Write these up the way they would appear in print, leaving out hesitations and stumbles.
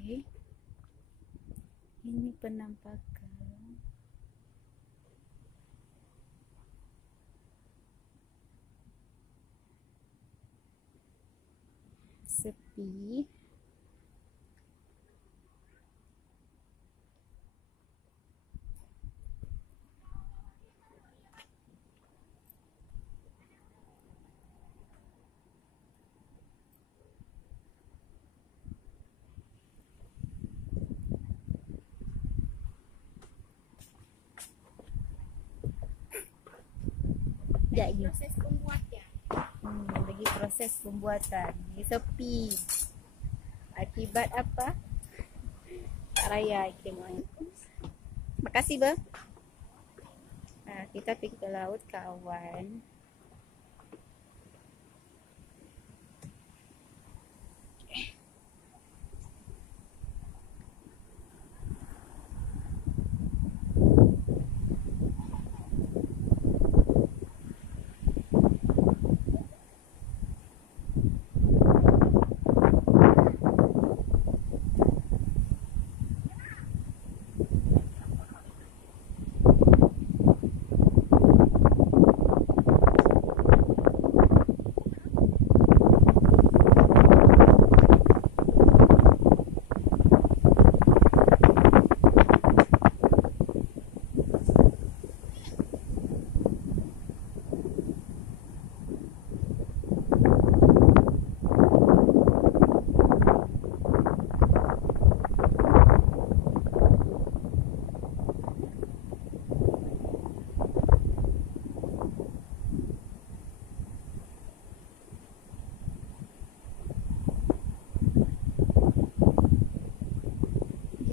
Okey. Ini penampakan. Sepi. Proses pembuatan. Lagi proses pembuatan. Lagi sepi. Akibat apa? Tak raya kemah. Makasih bah. Kita pergi ke laut kawan.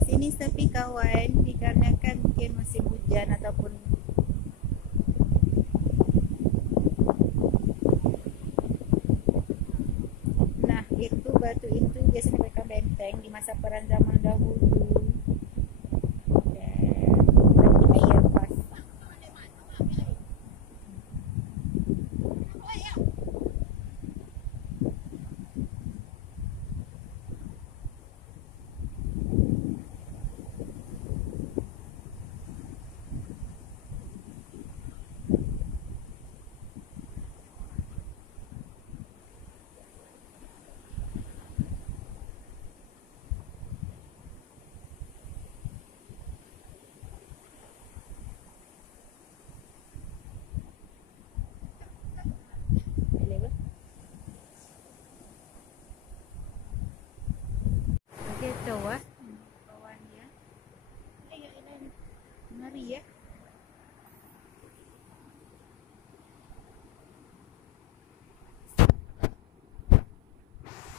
Ini sepi kawan, dikarenakan mungkin musim hujan ataupun itu batu itu biasanya mereka benteng di masa perang zaman dahulu. Dan air pas. Kawan dia. Mari ya.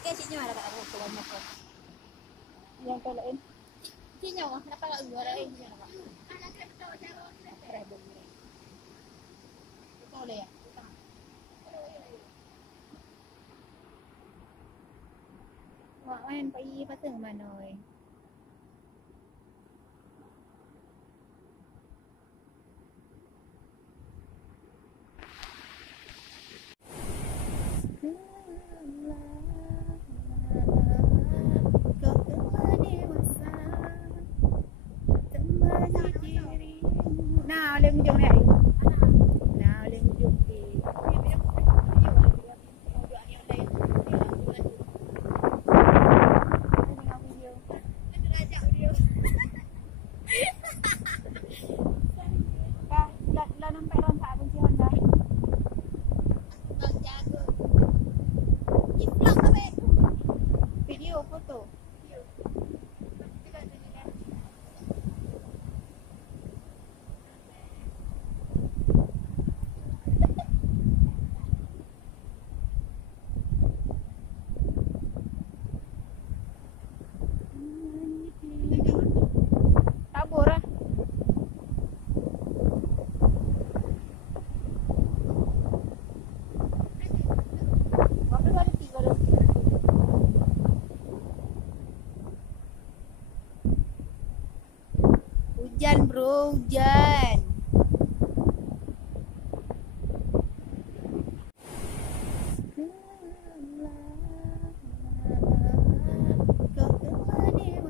Okey, ciknya ada kat aku kawan aku. Yang kau lain. Ciknya kenapa enggak gua lain ciknya apa? Anak kan tahu cara Problem. Betul ya? Wah, kan pergi pateng mana oi? Nah, oleh hujung ni. Nah, oleh hujung ni. Lah nampak rontak kunci Honda. Bang jago. Vlog apa? Video, foto. Tabur lah. Hujan bro, hujan. Kau telah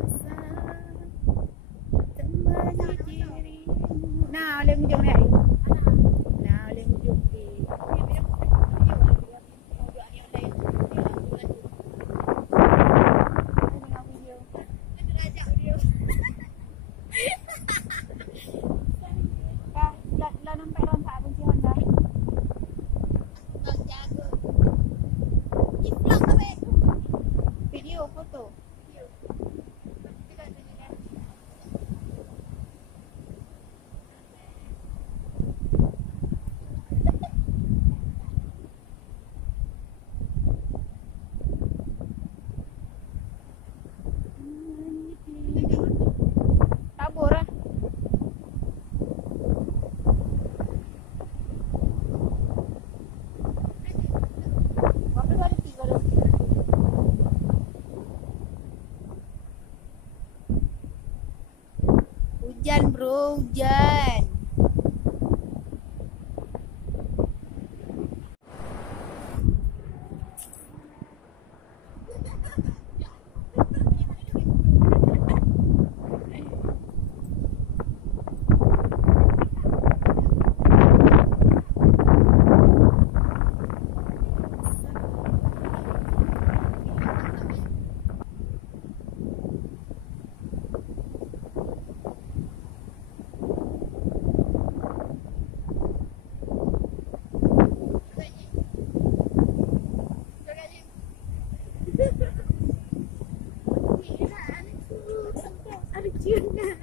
Uling ujung ni air. Nah, uling ujung di. Dah nampak rontak kunci Honda. Video, foto. Tabur lah. Berapa baru 3 dah. Hujan bro, hujan. Ada ciumnya.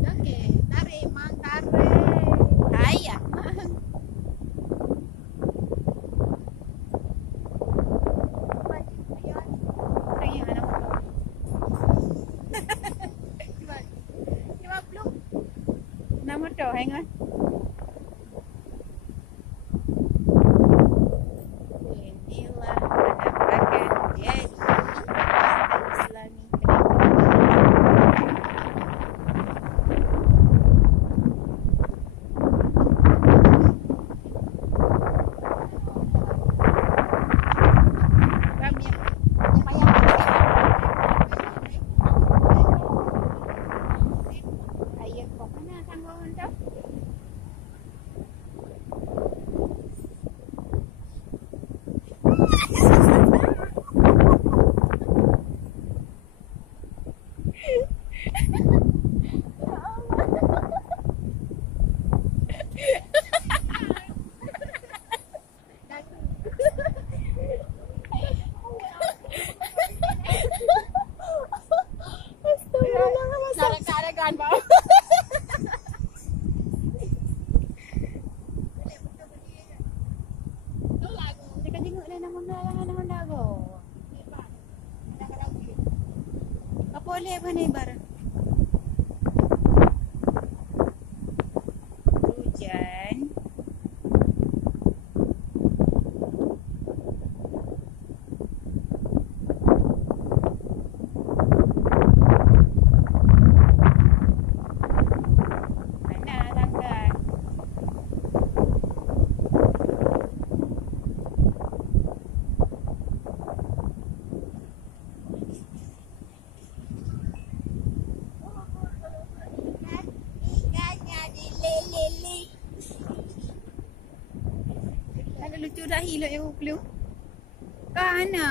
Oke, tarik, mang tarik. Ayah. Nama tu, hang on. Inilah penampakan dari pantai islami. Ayah kau mana tanggungan tu? Kan bau. Kita tengok dah nama Honda go. Apa boleh apa ni bar? Hujan. Ada lucu dah hilak yang clue. Kana.